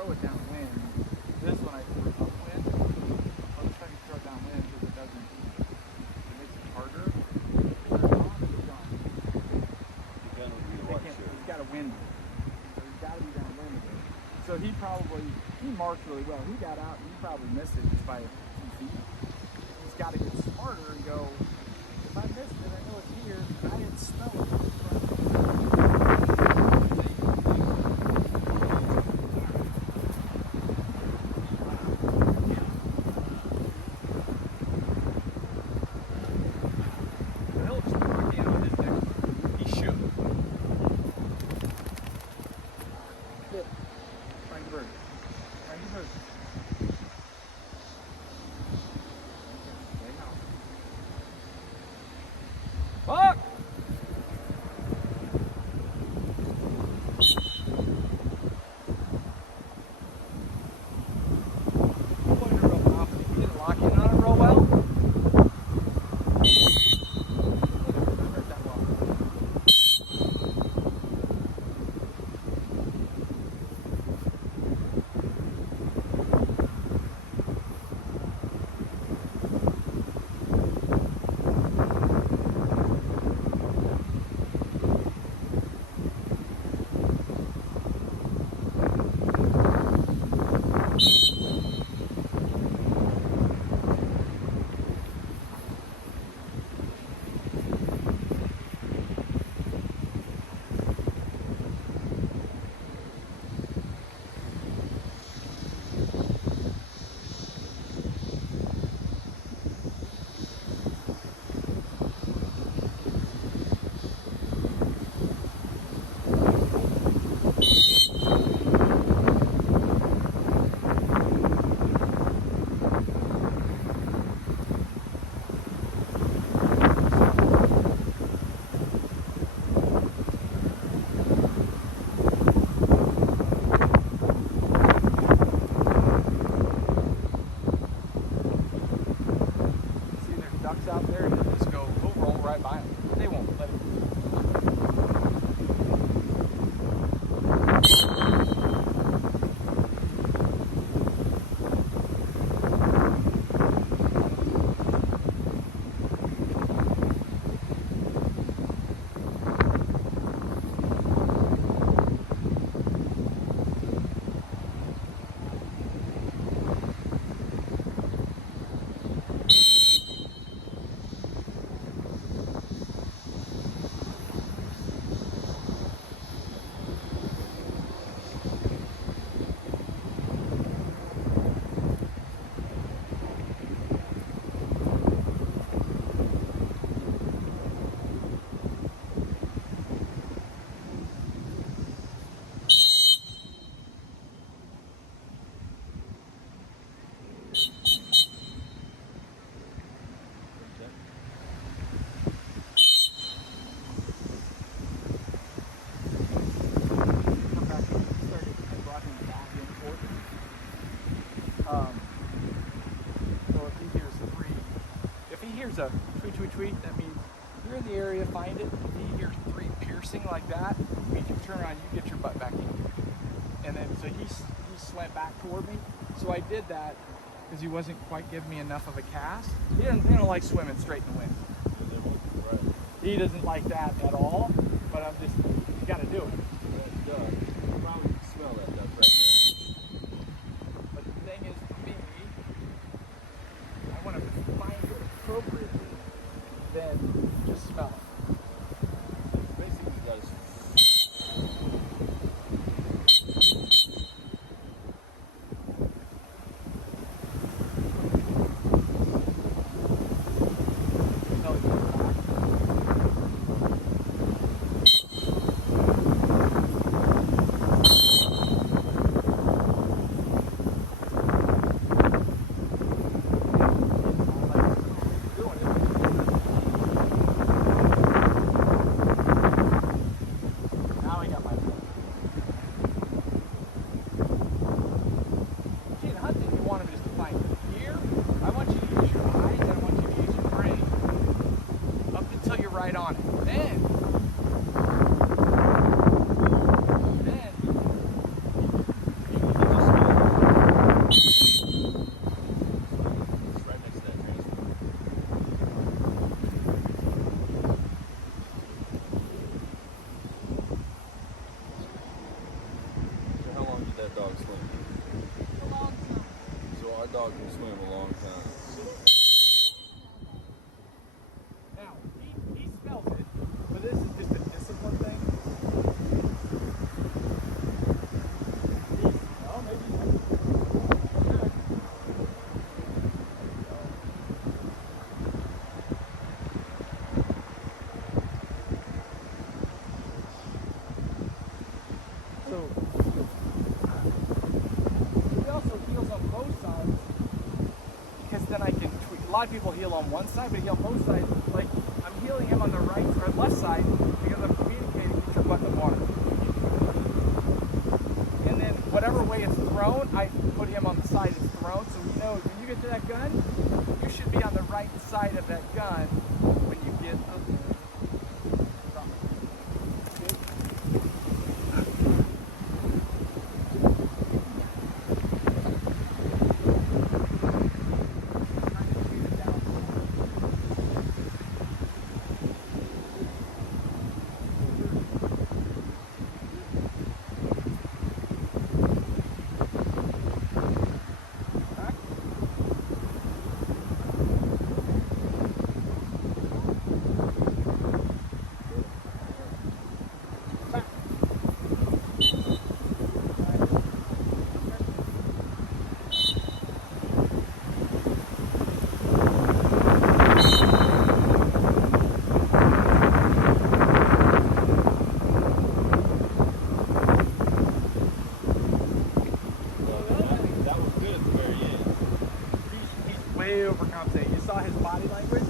throw it downwind. This one I threw upwind. Most time you throw it downwind because it doesn't, it makes it harder. Turn it on, it's gone. Depends on you watch here. He's got to wind it. So he's got to be downwind of it. So he marked really well. He got out and he probably missed it just by a few feet. He's got to get smarter and go, if I missed it, I know it's here, but I didn't smell it. Fuck! You didn't lock in on it real well? Out there and you'll just go, we'll roll right by them. They won't let it. A tweet, tweet, tweet, that means you're in the area, find it. If he hears 3 piercing like that, it means you turn around, you get your butt back in. And then, so he slant back toward me. So I did that because he wasn't quite giving me enough of a cast. He don't like swimming straight in the wind. He doesn't like that at all, but I'm just, you got to do it. You probably smell that stuff right now. But the thing is, for me, I want to find it appropriately than just smell it. Basically, you guys. that dog swim? A long time. So our dog can swim a long time. Now, he smells it, but this is just a discipline thing. Oh, maybe. Good. So, he also heals on both sides because then I can tweak. A lot of people heal on one side, but heal on both sides. Like, I'm healing him on the right or left side because I'm communicating, get your butt in the water. And then whatever way it's thrown, I put him on the side it's thrown. So you know when you get to that gun, you should be on the right side of that gun when you get up. That was good at the very end. He's way overcompensating. You saw his body language?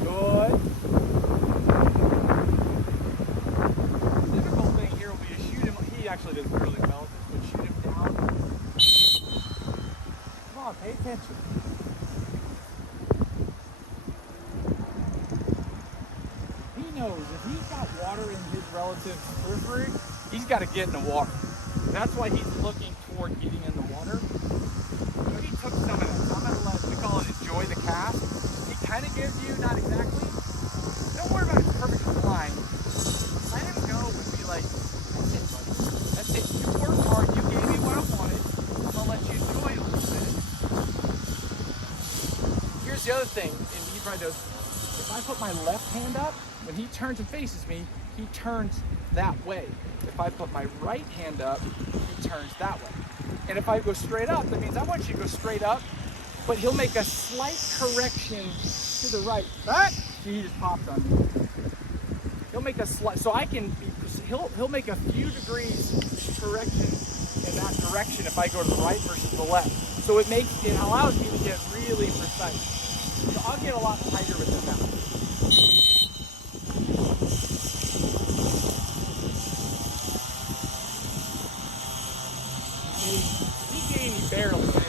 Good. The difficult thing here will be to shoot him. He actually does really well at this, but shoot him down. Come on, pay attention. He knows if he's got water in his relative periphery, he's got to get in the water. That's why he's looking toward getting in the water. So he took some of that. So I'm going to let, we call it enjoy the cast. He kind of gives you, not exactly. Don't worry about his perfect line. Let him go and be like, that's it, buddy. That's it. You worked hard. You gave me what I wanted. I'm going to let you enjoy it a little bit. Here's the other thing, and he probably does. If I put my left hand up, when he turns and faces me, he turns that way. If I put my right hand up, he turns that way. And if I go straight up, that means I want you to go straight up, but he'll make a slight correction to the right. Ah! See, he just popped on me. He'll make a slight, so I can be, he'll make a few degrees correction in that direction if I go to the right versus the left. So it allows me to get really precise. So I'll get a lot tighter with him now. He gave me barely, man.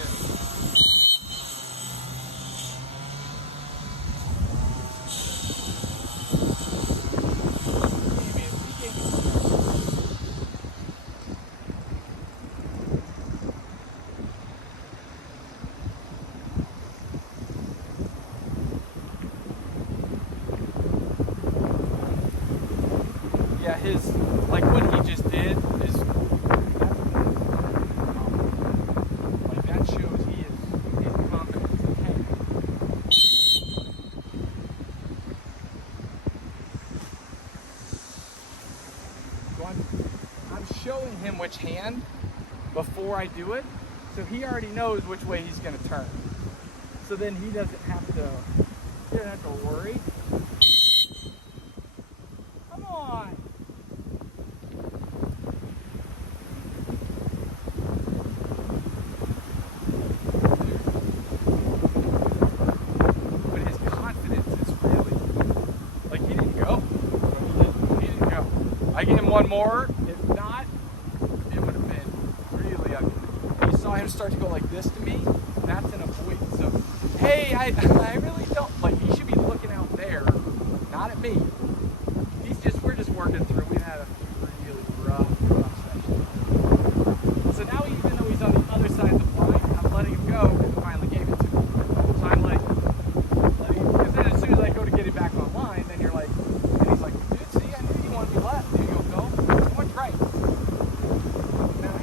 Yeah, his, like what he just did is, like that shows his confidence. So I'm showing him which hand before I do it, so he already knows which way he's going to turn. So then he doesn't have to worry. Come on. But his confidence is really, like he didn't go. He didn't go. I gave him one more. If not, it would have been really ugly. And you saw him start to go like this to me. That's an avoidance of, hey, I really don't, like he should be looking out there, not at me. We're just working through. We've had a really rough session. So now even though he's on the other side of the blind, I'm letting him go because he finally gave it to me. So I'm like, because then as soon as I go to get him back online, then you're like, and he's like, dude, see, I knew you wanted to be left. There you go, Phil. What's right? Now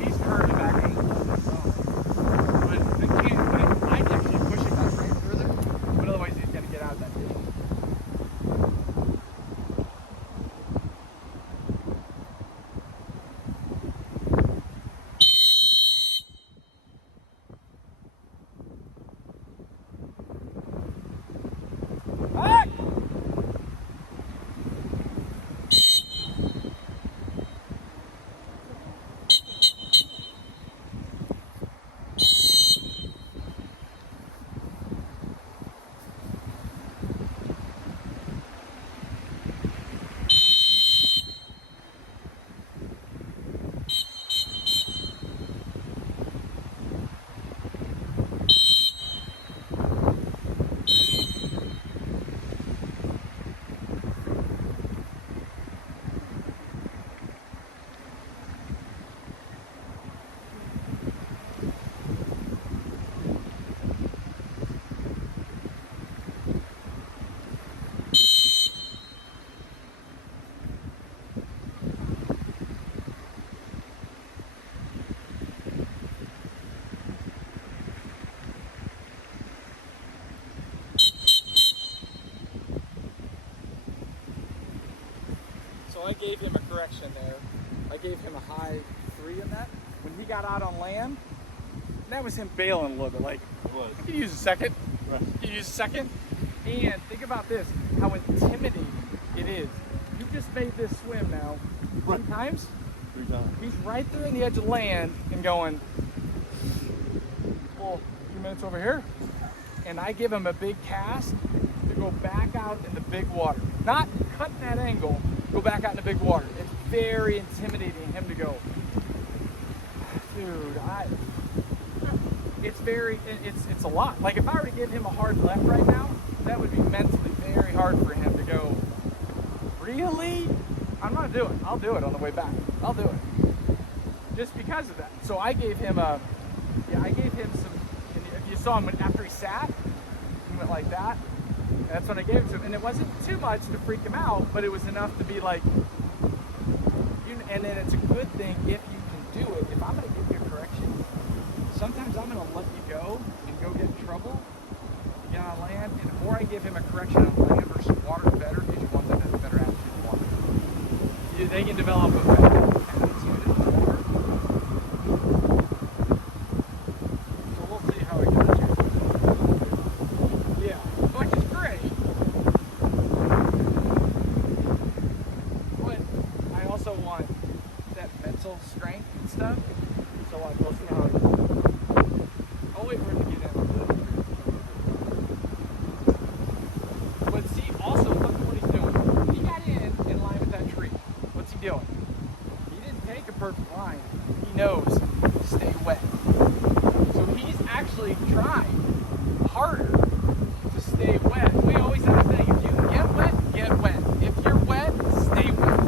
I gave him a correction there. I gave him a high 3 in that. When he got out on land, that was him bailing a little bit. Like, It was. I could use a second. Right. Can you use a second? And think about this, how intimidating it is. You just made this swim now 3 times. 3 times. He's right there on the edge of land and going, well, a few minutes over here. And I give him a big cast to go back out in the big water. Not cut that angle, go back out in the big water. It's very intimidating him to go, dude, it's a lot. Like if I were to give him a hard left right now, that would be mentally very hard for him to go, really? I'm not doing it. I'll do it on the way back. I'll do it. Just because of that. So I gave him some, and if you saw him after he sat, he went like that. And that's when I gave it to him. And it wasn't too much to freak him out, but it was enough to be like, and then it's a good thing if you can do it. If I'm going to give you a correction, sometimes I'm going to let you go and go get in trouble, get on land, and the more I give him a correction on land versus water, the better, because you want them to have a better attitude in water. They can develop a better attitude in the water. So we'll see how it goes here. Yeah, which is great. But I also want that mental strength and stuff. So we'll see how it goes. I'll wait for him to get in. But see, also look at what he's doing. He got in line with that tree. What's he doing? He didn't take a perfect line. He knows stay wet. So he's actually trying harder to stay wet. We always have a thing, if you can get wet, get wet. If you're wet, stay wet.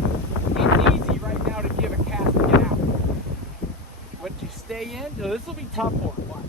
It's easy right now to give a cast and get out. But to stay in, so this will be tough for him. Watch.